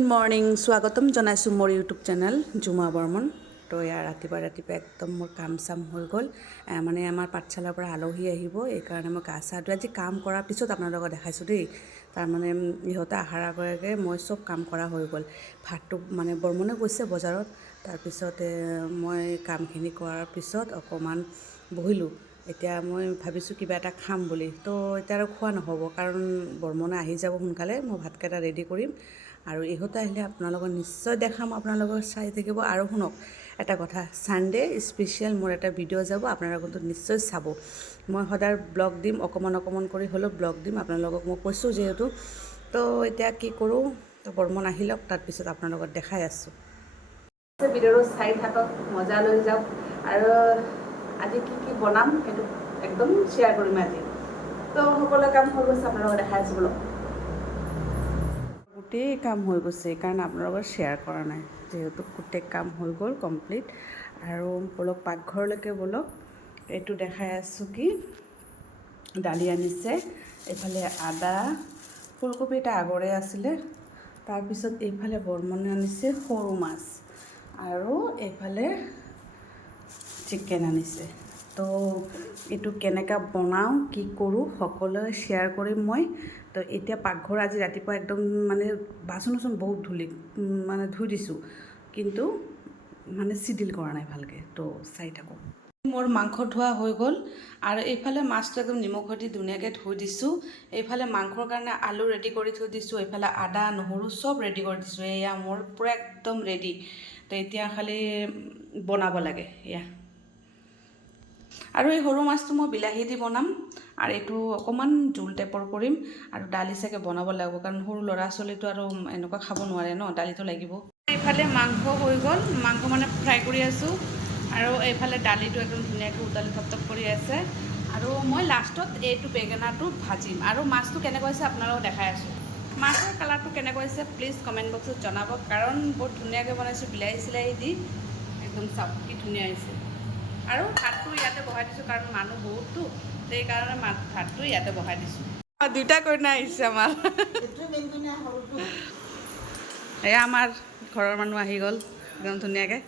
Good morning, স্বাগতম জনাইছোঁ মোৰ ইউটিউব চেনেল জুমা বৰ্মন। তো ইয়াৰ ৰাতিপুৱা একদম মোৰ কাম চাম হৈ গ'ল। মানে আমাৰ পাঠশালাৰ পৰা আলহী আহিব, এইকাৰণে মই গা চা ধুই আজি কাম কৰাৰ পিছত আপোনালোকক দেখাইছোঁ দেই। তাৰমানে ইহঁতে অহাৰ আগে মই চব কাম কৰা হৈ গ'ল। ভাতটো মানে বৰ্মনে গৈছে বজাৰত, তাৰপিছতে মই কামখিনি কৰাৰ পিছত অকণমান বহিলোঁ। এতিয়া মই ভাবিছোঁ কিবা এটা খাম বুলি, তো এতিয়া আৰু খোৱা নহ'ব কাৰণ বৰ্মনে আহি যাব সোনকালে। মই ভাতকেইটা ৰেডি কৰিম আৰু ইহঁতে আহিলে আপোনালোকক নিশ্চয় দেখাম, আপোনালোকক চাই থাকিব। আৰু শুনক এটা কথা, ছানডে স্পেচিয়েল মোৰ এটা ভিডিঅ' যাব, আপোনালোকে নিশ্চয় চাব। মই সদায় ব্লগ দিম, অকণমান কৰি হ'লেও ব্লগ দিম আপোনালোকক, মই কৈছোঁ যিহেতু। তো এতিয়া কি কৰোঁ, তো বৰ্মন আহি লওক, তাৰপিছত আপোনালোকক দেখাই আছোঁ। ভিডিঅ'টো চাই থাকক, মজা লৈ যাওক। আৰু আজি কি বনাম সেইটো একদম শ্বেয়াৰ কৰিম আজি। তো সকলো কাম হৈ গৈছে, আপোনালোকক দেখাই আছোঁ বোলো। গোটেই কাম হৈ গৈছে, সেইকাৰণে আপোনালোকৰ শ্বেয়াৰ কৰা নাই, যিহেতু গোটেই কাম হৈ গ'ল কমপ্লিট। আৰু বলক পাকঘৰলৈকে বলক। এইটো দেখাই আছোঁ কি দালি আনিছে, এইফালে আদা, ফুলকবি এটা আগৰে আছিলে, তাৰপিছত এইফালে বৰ্মনে আনিছে সৰু মাছ, আৰু এইফালে চিকেন আনিছে। তো এইটো কেনেকৈ বনাওঁ, কি কৰোঁ সকলোৱে শ্বেয়াৰ কৰিম মই। তো এতিয়া পাকঘৰ আজি ৰাতিপুৱা একদম মানে বাচন বহুত মানে ধুই দিছোঁ, কিন্তু মানে চিডিল কৰা নাই ভালকৈ। তো চাই থাকোঁ। মোৰ মাংস ধোৱা হৈ গ'ল, আৰু এইফালে মাছটো একদম নিমখ দি ধুনীয়াকৈ ধুই দিছোঁ। এইফালে মাংসৰ কাৰণে আলু ৰেডি কৰি থৈ দিছোঁ, এইফালে আদা নহৰু চব ৰেডি কৰি দিছোঁ। এয়া মোৰ পূৰা একদম ৰেডি। তো এতিয়া খালি বনাব লাগে এয়া। আৰু এই সৰু মাছটো মই বিলাহী দি বনাম, আৰু এইটো অকণমান জোল টাইপৰ কৰিম। আৰু দালি চাগে বনাব লাগিব, কাৰণ সৰু ল'ৰা ছোৱালীটো আৰু এনেকুৱা খাব নোৱাৰে ন, দালিটো লাগিব। এইফালে মাংস হৈ গ'ল, মাংস মানে ফ্ৰাই কৰি আছোঁ, আৰু এইফালে দালিটো একদম ধুনীয়াকৈ উতালি থপথপ কৰি আছে। আৰু মই লাষ্টত এইটো বেঙেনাটো ভাজিম। আৰু মাছটো কেনেকৈ হৈছে আপোনালোকক দেখাই আছোঁ। মাছৰ কালাৰটো কেনেকৈ হৈছে প্লিজ কমেণ্ট বক্সত জনাব, কাৰণ বহুত ধুনীয়াকৈ বনাইছোঁ বিলাহী চিলাহী দি, একদম চাওক কি ধুনীয়া হৈছে। আৰু ভাতটো ইয়াতে বহাই দিছোঁ, কাৰণ মানুহ বহুততো, সেইকাৰণে ভাতটো ইয়াতে বহাই দিছোঁ। দুইটা কইনা আহিছে আমাৰ। এয়া আমাৰ ঘৰৰ মানুহ আহি গ'ল একদম ধুনীয়াকৈ।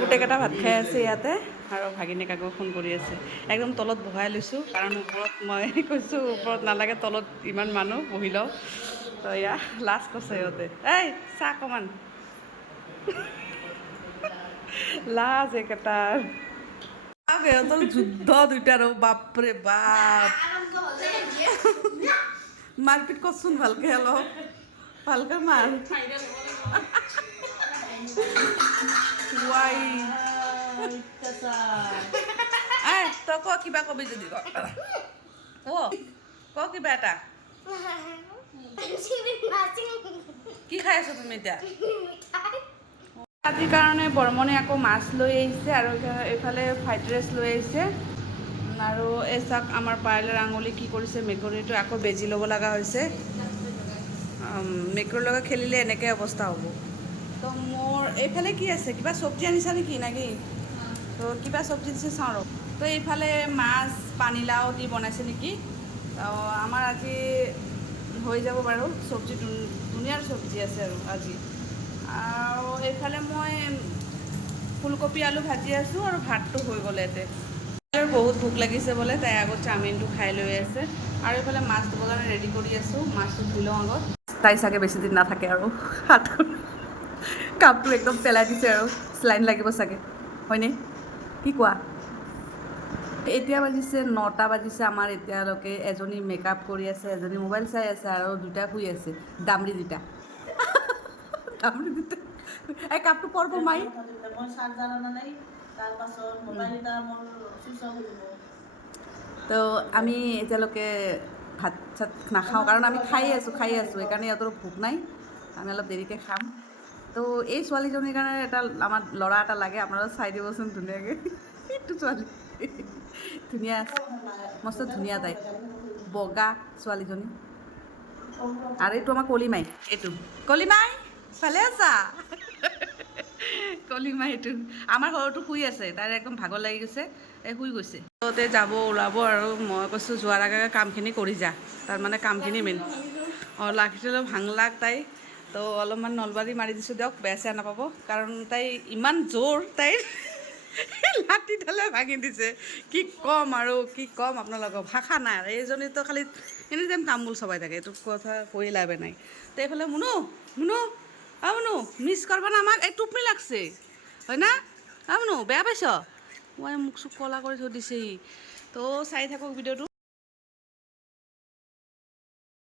গোটেইকেইটা ভাত খাই আছে ইয়াতে, আৰু ভাগিনীক আকৌ ফোন কৰি আছে। একদম তলত বহাই লৈছোঁ, কাৰণ ওপৰত মই কৈছোঁ ওপৰত নালাগে, তলত ইমান মানুহ বহি লওঁ। তো এয়া লাজ কৈছে সিহঁতে, এই চাহ অকণমান লাজ একেটাৰ। সিহঁতৰ যুদ্ধ দুইটাৰো, বাপৰে বাপ। মাৰপিট কৰচোন ভালকৈ, অলপ ভালকৈ মাৰ। তই ক কিবা কবি যদি ক কিবা এটা। কি খাই আছো তুমি এতিয়া? আজিৰ কাৰণে বৰ্মনে আকৌ মাছ লৈ আহিছে, আৰু এইফালে ফ্ৰাইড ৰাইচ লৈ আহিছে। আৰু এই চাওক আমাৰ পায়েলৰ আঙুলি কি কৰিছে, মেকুৰীটো আকৌ বেজি ল'ব লগা হৈছে। মেকুৰীৰ লগত খেলিলে এনেকৈ অৱস্থা হ'ব। তো মোৰ এইফালে কি আছে, কিবা চব্জি আনিছা নেকি নাকি? তো কিবা চব্জি দিছে চাওঁ ৰ। তো এইফালে মাছ পানীলাও দি বনাইছে নেকি। আমাৰ আজি হৈ যাব বাৰু, চব্জি ধুনীয়াৰ চব্জি আছে আৰু আজি। আৰু এইফালে মই ফুলকবি আলু ভাজি আছোঁ, আৰু ভাতটো হৈ গ'ল ইয়াতে। বহুত ভোক লাগিছে বোলে, তাই আগত চাওমিনটো খাই লৈ আছে। আৰু এইফালে মাছ ধুবৰ কাৰণে ৰেডি কৰি আছোঁ, মাছটো ধুই লওঁ আগত। তাই চাগে বেছি দিন নাথাকে আৰু কাপটো একদম পেলাই দিছে, আৰু চেলাইন লাগিব চাগে, হয়নে কি কোৱা? এতিয়া বাজিছে 9টা বাজিছে আমাৰ এতিয়ালৈকে। এজনী মেকআপ কৰি আছে, এজনী মোবাইল চাই আছে, আৰু দুটা শুই আছে, দামৰি দুটা। এই কাপটো পৰব মাই। তো আমি এতিয়ালৈকে ভাত চাত নাখাওঁ, কাৰণ আমি খাই আছোঁ, সেইকাৰণে সিহঁতৰ ভোক নাই, আমি অলপ দেৰিকৈ খাম। তো এই ছোৱালীজনীৰ কাৰণে এটা আমাৰ ল'ৰা এটা লাগে, আপোনালোকে চাই দিবচোন ধুনীয়াকৈ। এইটো ছোৱালী ধুনীয়া, মস্ত ধুনীয়া, তাই বগা ছোৱালীজনী। আৰু এইটো আমাৰ কলিমাই, এইটো কলিমাই ভালে আছা? কলিমাই এইটো আমাৰ ঘৰতো শুই আছে, তাইৰ একদম ভাগৰ লাগি গৈছে, এই শুই গৈছে। ততে যাব ওলাব, আৰু মই কৈছোঁ যোৱাৰ আগে কামখিনি কৰি যা, তাৰমানে কামখিনি মেইন। লাখিটো ভাংলাক তাই, তো অলপমান নলবাৰী মাৰি দিছোঁ দিয়ক, বেয়া চেয়া নাপাব, কাৰণ তাই ইমান জোৰ, তাইৰ লাঠিডালে ভাঙি দিছে। কি ক'ম আৰু কি ক'ম আপোনালোকক, ভাষা নাই আৰু। এইজনীতো খালি এনি টাইম তামোল চবাই থাকে, এইটো কথা কৈ লাভে নাই। তো এইফালে মুনু মুনু মুনু মিছ কৰিব না আমাক, এই টোপনি লাগছে হয় না? মুনু বেয়া পাইছ? মই মুখ চুখ ক'লা কৰি থৈ দিছেহি। তো চাই থাকক ভিডিঅ'টো।